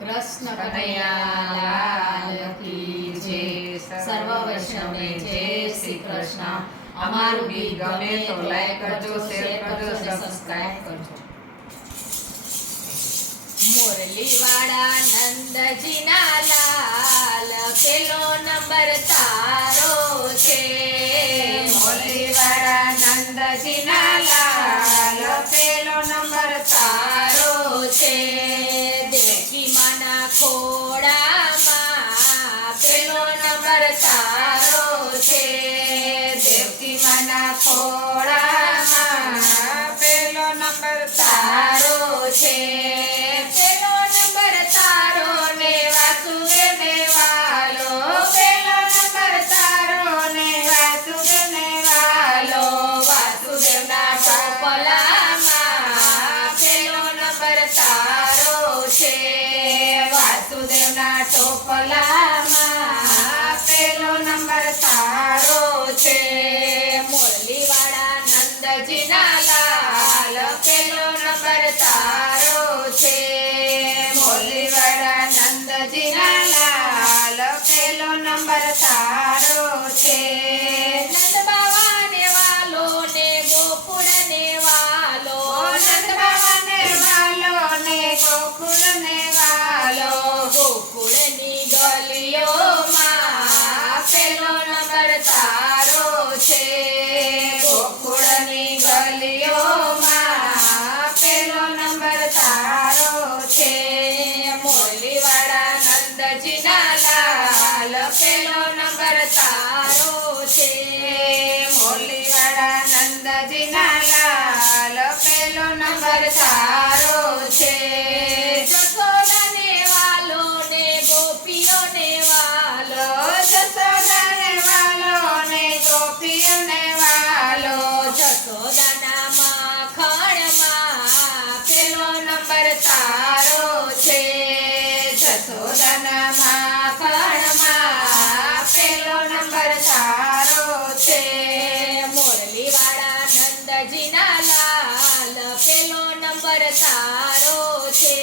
કૃષ્ણ કનૈયા લાલ કી જય। સર્વ વૈષ્ણવને જય શ્રી કૃષ્ણ। અમારું ગીત ગમે તો લાઈક કરજો, શેર કરજો અને સબસ્ક્રાઇબ કરજો। મોરલી વાળા નંદજીના લાલ પેલો નંબર તારો છે। મોરલી વાળા નંદજીના લાલ પેલો નંબર તારો છે। દેવકી માના ખોળામાં પેલો નંબર તારો છે। દેવકી માના ખોળામાં પેલો નંબર તારો છે। પેલો નંબર તારો ને વાસુદેવને વાલો, પેલો નંબર તારો ને વાસુદેવને વાલો। વાસુદેવના ટોપલામાં પેલો નંબર તારો છે। વાસુદેવના ટોપલામાં પેલો નંબર તારો છે। મોરલી વાળા નંદજીના લાલ પેલો નંબર તારો છે। મોરલી વાળા નંદજીના લાલ પેલો નંબર તારો છે। નંદ બાવાને વાલો ને ગોકુળને વાલો, નંદ બાવાને વાલો ને ગોકુળને વાલો। ગોકુળની ગલીઓમાં પેલો નંબર તારો છે। ગોકુળની ગલીઓમાં પેલો નંબર તારો છે। મોરલી વાળા નંદજીના લાલ પેલો નંબર તારો છે। મોરલી વાળા નંદજીના લાલ પેલો નંબર તારો છે। જશોદાને વાલો ને ગોપીઓને વાલો, જશોદાને વાલો ને ગોપીઓને વાલો। જશોદાના માખણમાં પેલો નંબર તારો છે। જશોદાના માખણમાં પેલો નંબર તારો છે। મોરલી વાળા નંદજીના લાલ પેલો નંબર તારો છે।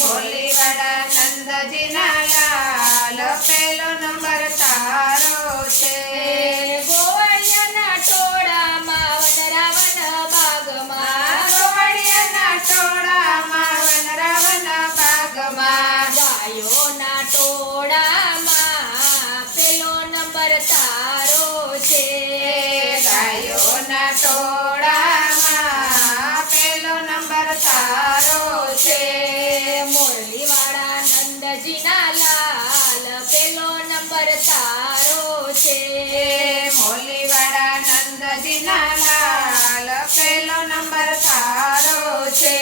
મોરલી વાળા નંદજીના લાલ પેલો નંબર તારો છે। ગોવાળિયાના ટોળામાં વનરાવન બાગમાં, ગોવાળિયાના ટોળામાં વનરાવન બાગમાં। ગાયોના ટોળામાં પેલો નંબર તારો છે। ગાયોના ટોળામાં પેલો નંબર તારો છે। મોરલી વાળા નંદજીના લાલ પેલો નંબર તારો છે। મોરલી વાળા નંદજીના લાલ પેલો નંબર તારો છે।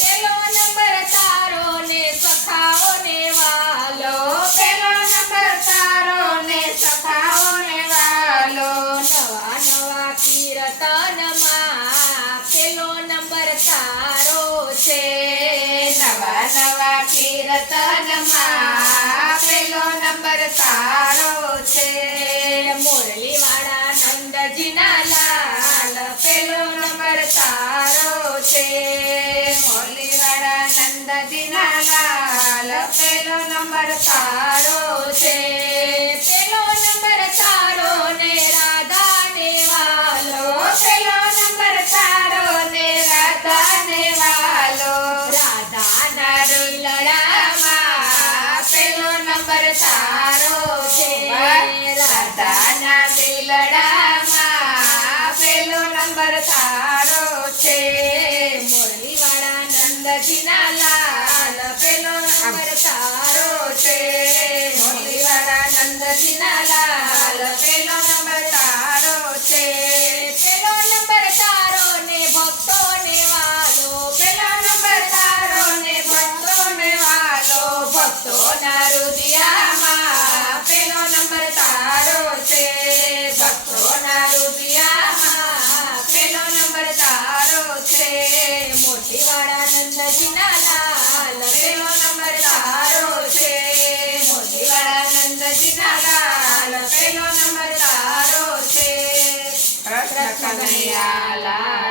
પેલો નંબર તારો ને સખાઓને વાલો, પેલો નંબર તારો ને સખાઓને વાલો। નવા નવા કીર્તનમાં પેલો નંબર તારો છે। નવા નવા કીર્તનમાં પેલો નંબર તારો છે। મોરલી વાળા નંદજીના લાલ પેલો નંબર તારો છે। મોરલી વાળા નંદજીના લાલ પેલો નંબર તારો છે। પેલો નંબર તારો ને રાધાને વાલો, પેલો નંબર તારો ને રાધાને વાલો। રાધાના દિલડામાં પેલો નંબર તારો છે। રાધાના દિલડામાં પેલો નંબર તારો છે। મોરલી વાળા નંદજીના લાલ પેલો નંબર તારો છે। મોરલી વાળા નંદજીના લાલ પેલો નંબર તારો છે। પેલો નંબર તારો ને ભક્તોને વાલો, પેલો નંબર તારો ને ભક્તોને વાલો। ભક્તોના હૃદયમાં પેલો નંબર તારો છે। ભક્તોના હૃદયમાં પેલો નંબર તારો છે। મોરલી વાળા નંદજીના લાલ પેલો નંબર તારો છે। મોરલી વાળા નંદજીના લાલ પેલો નંબર તારો છે। કૃષ્ણ કનૈયા લાલ।